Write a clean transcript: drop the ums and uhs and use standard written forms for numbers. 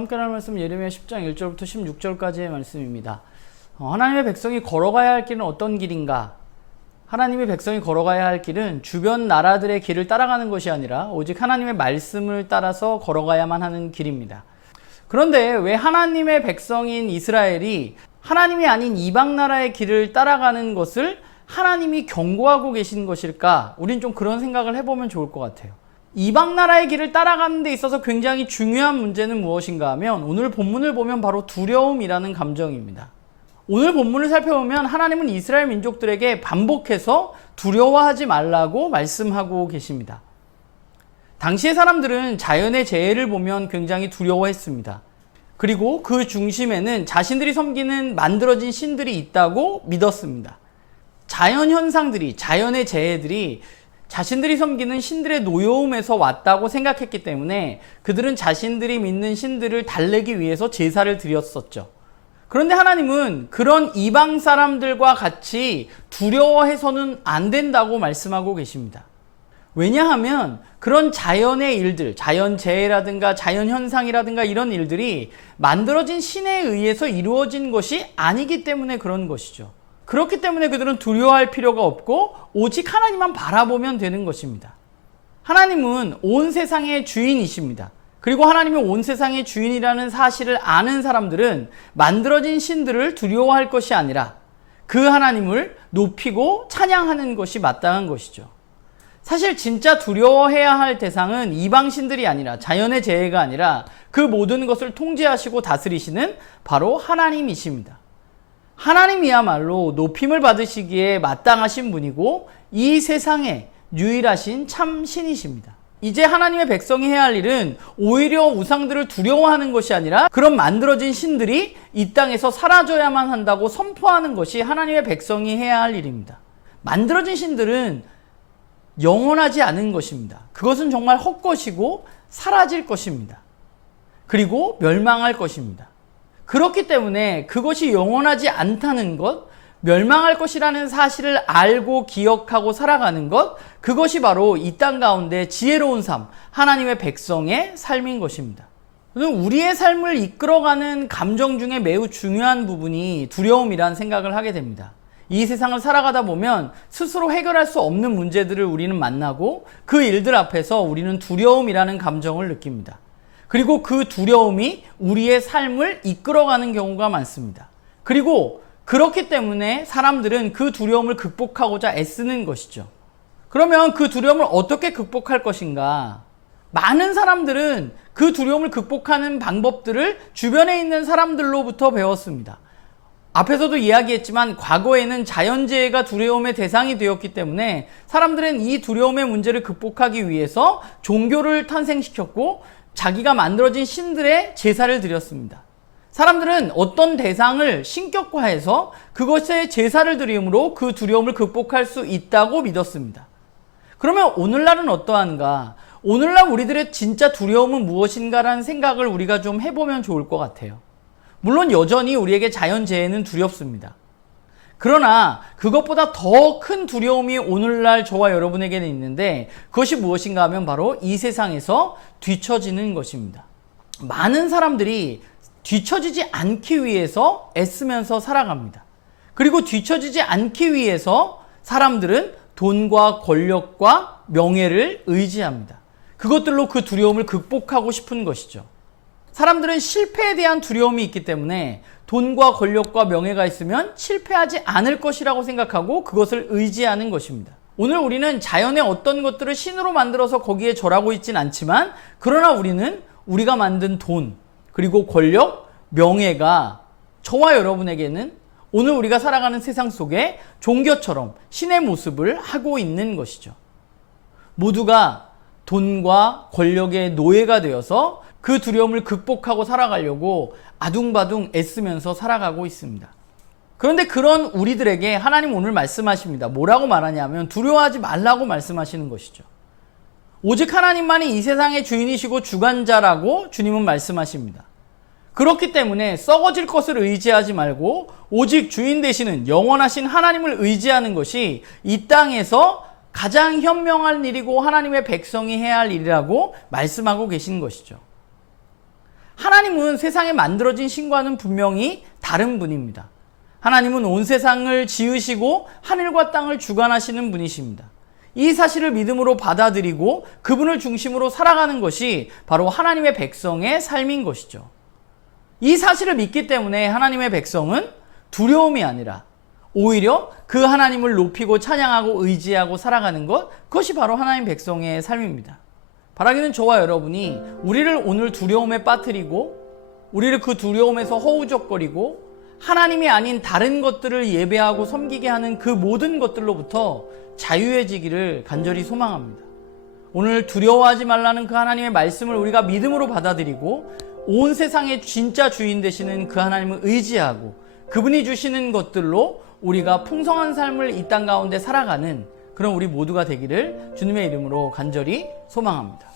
함께 나눌 말씀 예레미야 10장 1절부터 16절까지의 말씀입니다. 하나님의 백성이 걸어가야 할 길은 어떤 길인가? 하나님의 백성이 걸어가야 할 길은 주변 나라들의 길을 따라가는 것이 아니라 오직 하나님의 말씀을 따라서 걸어가야만 하는 길입니다. 그런데 왜 하나님의 백성인 이스라엘이 하나님이 아닌 이방 나라의 길을 따라가는 것을 하나님이 경고하고 계신 것일까? 우린 좀 그런 생각을 해보면 좋을 것 같아요. 이방 나라의 길을 따라가는 데 있어서 굉장히 중요한 문제는 무엇인가 하면 오늘 본문을 보면 바로 두려움이라는 감정입니다. 오늘 본문을 살펴보면 하나님은 이스라엘 민족들에게 반복해서 두려워하지 말라고 말씀하고 계십니다. 당시의 사람들은 자연의 재해를 보면 굉장히 두려워했습니다. 그리고 그 중심에는 자신들이 섬기는 만들어진 신들이 있다고 믿었습니다. 자연 현상들이, 자연의 재해들이 자신들이 섬기는 신들의 노여움에서 왔다고 생각했기 때문에 그들은 자신들이 믿는 신들을 달래기 위해서 제사를 드렸었죠. 그런데 하나님은 그런 이방 사람들과 같이 두려워해서는 안 된다고 말씀하고 계십니다. 왜냐하면 그런 자연의 일들, 자연재해라든가 자연현상이라든가 이런 일들이 만들어진 신에 의해서 이루어진 것이 아니기 때문에 그런 것이죠. 그렇기 때문에 그들은 두려워할 필요가 없고 오직 하나님만 바라보면 되는 것입니다. 하나님은 온 세상의 주인이십니다. 그리고 하나님이 온 세상의 주인이라는 사실을 아는 사람들은 만들어진 신들을 두려워할 것이 아니라 그 하나님을 높이고 찬양하는 것이 마땅한 것이죠. 사실 진짜 두려워해야 할 대상은 이방 신들이 아니라 자연의 재해가 아니라 그 모든 것을 통제하시고 다스리시는 바로 하나님이십니다. 하나님이야말로 높임을 받으시기에 마땅하신 분이고 이 세상에 유일하신 참 신이십니다. 이제 하나님의 백성이 해야 할 일은 오히려 우상들을 두려워하는 것이 아니라 그런 만들어진 신들이 이 땅에서 사라져야만 한다고 선포하는 것이 하나님의 백성이 해야 할 일입니다. 만들어진 신들은 영원하지 않은 것입니다. 그것은 정말 헛것이고 사라질 것입니다. 그리고 멸망할 것입니다. 그렇기 때문에 그것이 영원하지 않다는 것, 멸망할 것이라는 사실을 알고 기억하고 살아가는 것, 그것이 바로 이 땅 가운데 지혜로운 삶, 하나님의 백성의 삶인 것입니다. 우리의 삶을 이끌어가는 감정 중에 매우 중요한 부분이 두려움이란 생각을 하게 됩니다. 이 세상을 살아가다 보면 스스로 해결할 수 없는 문제들을 우리는 만나고 그 일들 앞에서 우리는 두려움이라는 감정을 느낍니다. 그리고 그 두려움이 우리의 삶을 이끌어가는 경우가 많습니다. 그리고 그렇기 때문에 사람들은 그 두려움을 극복하고자 애쓰는 것이죠. 그러면 그 두려움을 어떻게 극복할 것인가? 많은 사람들은 그 두려움을 극복하는 방법들을 주변에 있는 사람들로부터 배웠습니다. 앞에서도 이야기했지만 과거에는 자연재해가 두려움의 대상이 되었기 때문에 사람들은 이 두려움의 문제를 극복하기 위해서 종교를 탄생시켰고 자기가 만들어진 신들의 제사를 드렸습니다. 사람들은 어떤 대상을 신격화해서 그것에 제사를 드림으로 그 두려움을 극복할 수 있다고 믿었습니다. 그러면 오늘날은 어떠한가? 오늘날 우리들의 진짜 두려움은 무엇인가라는 생각을 우리가 좀 해보면 좋을 것 같아요. 물론 여전히 우리에게 자연재해는 두렵습니다. 그러나 그것보다 더 큰 두려움이 오늘날 저와 여러분에게는 있는데 그것이 무엇인가 하면 바로 이 세상에서 뒤처지는 것입니다. 많은 사람들이 뒤처지지 않기 위해서 애쓰면서 살아갑니다. 그리고 뒤처지지 않기 위해서 사람들은 돈과 권력과 명예를 의지합니다. 그것들로 그 두려움을 극복하고 싶은 것이죠. 사람들은 실패에 대한 두려움이 있기 때문에 돈과 권력과 명예가 있으면 실패하지 않을 것이라고 생각하고 그것을 의지하는 것입니다. 오늘 우리는 자연의 어떤 것들을 신으로 만들어서 거기에 절하고 있진 않지만 그러나 우리는 우리가 만든 돈 그리고 권력, 명예가 저와 여러분에게는 오늘 우리가 살아가는 세상 속에 종교처럼 신의 모습을 하고 있는 것이죠. 모두가 돈과 권력의 노예가 되어서 그 두려움을 극복하고 살아가려고 아둥바둥 애쓰면서 살아가고 있습니다. 그런데 그런 우리들에게 하나님 오늘 말씀하십니다. 뭐라고 말하냐면 두려워하지 말라고 말씀하시는 것이죠. 오직 하나님만이 이 세상의 주인이시고 주관자라고 주님은 말씀하십니다. 그렇기 때문에 썩어질 것을 의지하지 말고 오직 주인 되시는 영원하신 하나님을 의지하는 것이 이 땅에서 가장 현명한 일이고 하나님의 백성이 해야 할 일이라고 말씀하고 계신 것이죠. 하나님은 세상에 만들어진 신과는 분명히 다른 분입니다. 하나님은 온 세상을 지으시고 하늘과 땅을 주관하시는 분이십니다. 이 사실을 믿음으로 받아들이고 그분을 중심으로 살아가는 것이 바로 하나님의 백성의 삶인 것이죠. 이 사실을 믿기 때문에 하나님의 백성은 두려움이 아니라 오히려 그 하나님을 높이고 찬양하고 의지하고 살아가는 것, 그것이 바로 하나님 백성의 삶입니다. 바라기는 저와 여러분이 우리를 오늘 두려움에 빠뜨리고 우리를 그 두려움에서 허우적거리고 하나님이 아닌 다른 것들을 예배하고 섬기게 하는 그 모든 것들로부터 자유해지기를 간절히 소망합니다. 오늘 두려워하지 말라는 그 하나님의 말씀을 우리가 믿음으로 받아들이고 온 세상의 진짜 주인 되시는 그 하나님을 의지하고 그분이 주시는 것들로 우리가 풍성한 삶을 이 땅 가운데 살아가는 그런 우리 모두가 되기를 주님의 이름으로 간절히 소망합니다.